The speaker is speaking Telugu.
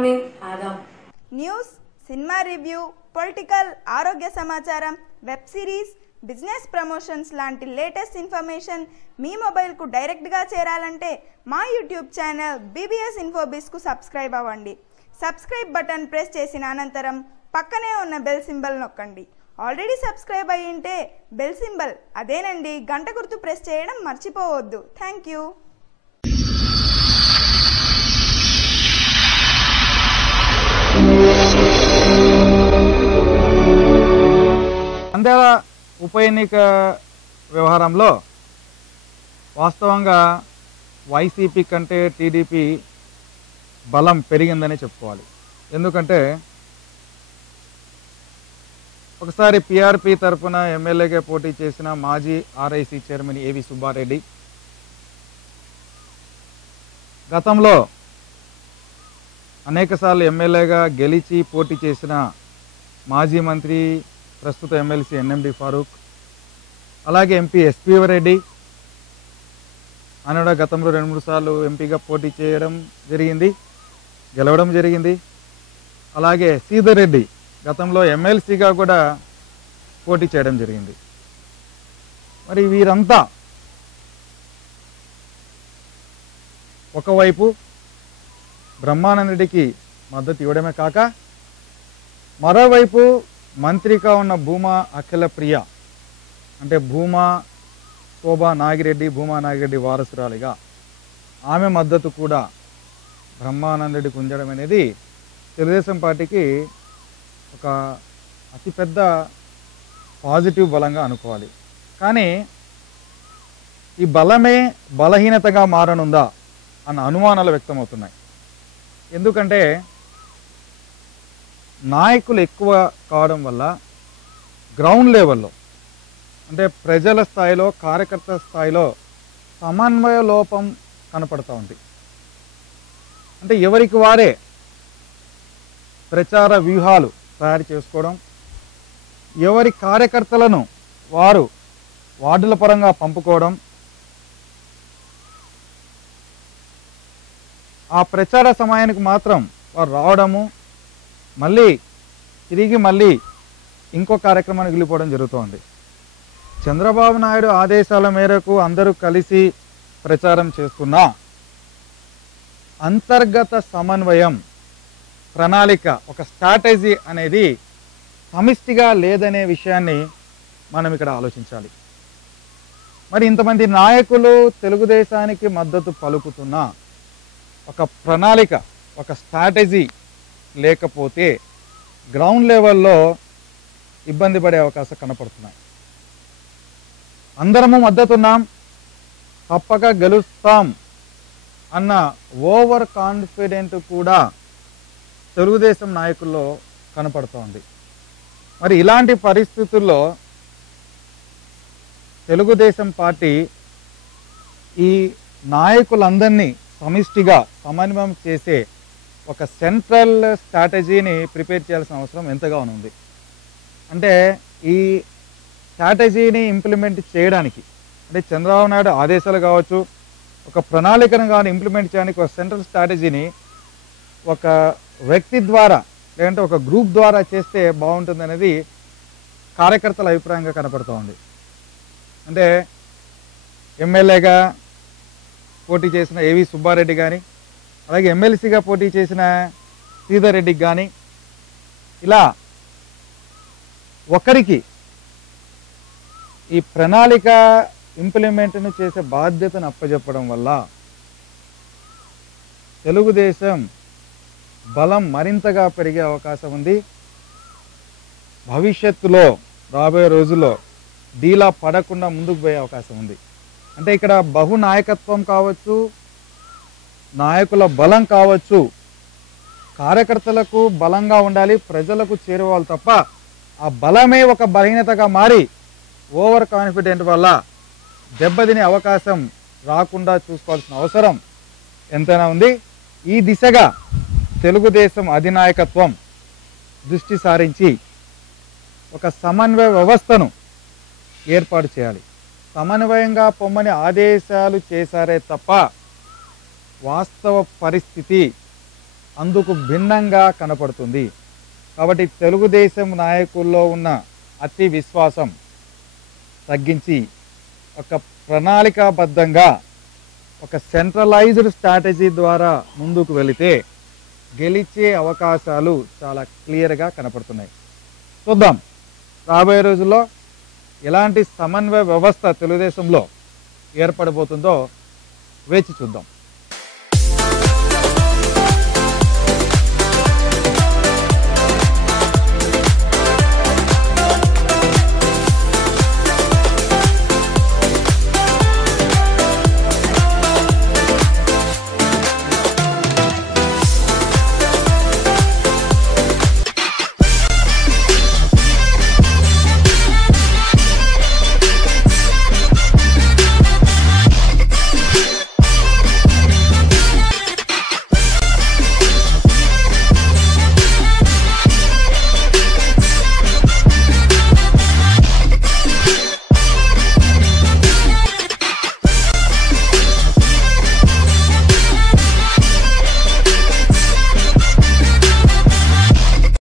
Morning Adam. News, cinema review, political, ఆరోగ్య సమాచారం, వెబ్ సిరీస్, బిజినెస్ ప్రమోషన్స్ లాంటి లేటెస్ట్ ఇన్ఫర్మేషన్ మీ మొబైల్కు డైరెక్ట్గా చేరాలంటే మా యూట్యూబ్ ఛానల్ BBS Infobizకు సబ్స్క్రైబ్ అవ్వండి. సబ్స్క్రైబ్ బటన్ ప్రెస్ చేసిన అనంతరం పక్కనే ఉన్న బెల్ సింబల్ నొక్కండి. ఆల్రెడీ సబ్స్క్రైబ్ అయ్యి ఉంటే బెల్ సింబల్ అదేనండి గంట గుర్తు ప్రెస్ చేయడం మర్చిపోవద్దు. Thank you. నంద్యాల ఉప ఎన్నిక వ్యవహారంలో వాస్తవంగా వైసీపీ కంటే టీడీపీ బలం పెరిగిందని చెప్పుకోవాలి. ఎందుకంటే ఒకసారి పీఆర్పీ తరఫున ఎమ్మెల్యేగా పోటీ చేసిన మాజీ RIC చైర్మన్ ఏవి సుబ్బారెడ్డి గతంలో అనేకసార్లు ఎమ్మెల్యేగా గెలిచి పోటీ చేసిన మాజీ మంత్రి ప్రస్తుత ఎమ్మెల్సీ NMD ఫారూక్, అలాగే ఎంపీ SP రెడ్డి ఆయన కూడా గతంలో 2-3 సార్లు ఎంపీగా పోటీ చేయడం జరిగింది, గెలవడం జరిగింది. అలాగే శ్రీధర్ రెడ్డి గతంలో ఎమ్మెల్సీగా కూడా పోటీ చేయడం జరిగింది. మరి వీరంతా ఒకవైపు బ్రహ్మానంద రెడ్డికి మద్దతు ఇవ్వడమే కాక మరోవైపు మంత్రిగా ఉన్న భూమా అఖిలప్రియ అంటే భూమా నాగిరెడ్డి వారసురాలిగా ఆమె మద్దతు కూడా బ్రహ్మానంద రెడ్డికి ఉంచడం అనేది తెలుగుదేశం పార్టీకి ఒక అతిపెద్ద పాజిటివ్ బలంగా అనుకోవాలి. కానీ ఈ బలమే బలహీనతగా మారనుందా అన్న అనుమానాలు వ్యక్తమవుతున్నాయి. ఎందుకంటే నాయకులు ఎక్కువ కావడం వల్ల గ్రౌండ్ లెవెల్లో అంటే ప్రజల స్థాయిలో, కార్యకర్త స్థాయిలో సమన్వయ లోపం కనపడుతూ ఉంది. అంటే ఎవరికి వారే ప్రచార వ్యూహాలు తయారు చేసుకోవడం, ఎవరి కార్యకర్తలను వారు వార్డుల పరంగా పంపుకోవడం, ఆ ప్రచార సమయానికి మాత్రం వారు రావడము, మళ్ళీ ఇంకో కార్యక్రమానికి వెళ్ళిపోవడం జరుగుతోంది. చంద్రబాబు నాయుడు ఆదేశాల మేరకు అందరూ కలిసి ప్రచారం చేస్తున్నా అంతర్గత సమన్వయం, ప్రణాళిక, ఒక స్ట్రాటజీ అనేది సమిష్టిగా లేదనే విషయాన్ని మనం ఇక్కడ ఆలోచించాలి. మరి ఇంతమంది నాయకులు తెలుగుదేశానికి మద్దతు పలుకుతున్నా ఒక ప్రణాళిక, ఒక స్ట్రాటజీ లేకపోతే గ్రౌండ్ లెవెల్లో ఇబ్బంది పడే అవకాశం కనపడుతున్నాయి. అందరము మద్దతున్నాం, తప్పక గెలుస్తాం అన్న ఓవర్ కాన్ఫిడెంట్ కూడా తెలుగుదేశం నాయకుల్లో కనపడుతోంది. మరి ఇలాంటి పరిస్థితుల్లో తెలుగుదేశం పార్టీ ఈ నాయకులందరినీ సమిష్టిగా సమన్వయం చేసే ఒక సెంట్రల్ స్ట్రాటజీని ప్రిపేర్ చేయాల్సిన అవసరం ఎంతగానో ఉంది. అంటే ఈ స్ట్రాటజీని ఇంప్లిమెంట్ చేయడానికి అంటే చంద్రబాబు నాయుడు ఆదేశాలు కావచ్చు, ఒక ప్రణాళికను కానీ ఇంప్లిమెంట్ చేయడానికి ఒక సెంట్రల్ స్ట్రాటజీని ఒక వ్యక్తి ద్వారా లేదంటే ఒక గ్రూప్ ద్వారా చేస్తే బాగుంటుంది అనేది కార్యకర్తల అభిప్రాయంగా కనపడుతూ ఉంది. అంటే ఎమ్మెల్యేగా పోటీ చేసిన ఏవి సుబ్బారెడ్డి కానీ, అలాగే ఎమ్మెల్సీగా పోటీ చేసిన శ్రీధర్ రెడ్డికి కానీ ఇలా ఒకరికి ఈ ప్రణాళిక ఇంప్లిమెంట్ను చేసే బాధ్యతను అప్పచెప్పడం వల్ల తెలుగుదేశం బలం మరింతగా పెరిగే అవకాశం ఉంది. భవిష్యత్తులో రాబోయే రోజుల్లో డీలా పడకుండా ముందుకు పోయే అవకాశం ఉంది. అంటే ఇక్కడ బహు నాయకత్వం కావచ్చు, నాయకుల బలం కావచ్చు, కార్యకర్తలకు బలంగా ఉండాలి, ప్రజలకు చేరువాలి తప్ప ఆ బలమే ఒక బలహీనతగా మారి ఓవర్ కాన్ఫిడెంట్ వల్ల దెబ్బతినే అవకాశం రాకుండా చూసుకోవాల్సిన అవసరం ఎంతైనా ఉంది. ఈ దిశగా తెలుగుదేశం అధినాయకత్వం దృష్టి సారించి ఒక సమన్వయ వ్యవస్థను ఏర్పాటు చేయాలి. సమన్వయంగా పొమ్మని ఆదేశాలు చేశారే తప్ప వాస్తవ పరిస్థితి అందుకు భిన్నంగా కనపడుతుంది. కాబట్టి తెలుగుదేశం నాయకుల్లో ఉన్న అతి విశ్వాసం తగ్గించి ఒక ప్రణాళికాబద్ధంగా ఒక సెంట్రలైజ్డ్ స్ట్రాటజీ ద్వారా ముందుకు వెళితే గెలిచే అవకాశాలు చాలా క్లియర్గా కనపడుతున్నాయి. చూద్దాం రాబోయే రోజుల్లో ఎలాంటి సమన్వయ వ్యవస్థ తెలుగుదేశంలో ఏర్పడబోతుందో వేచి చూద్దాం.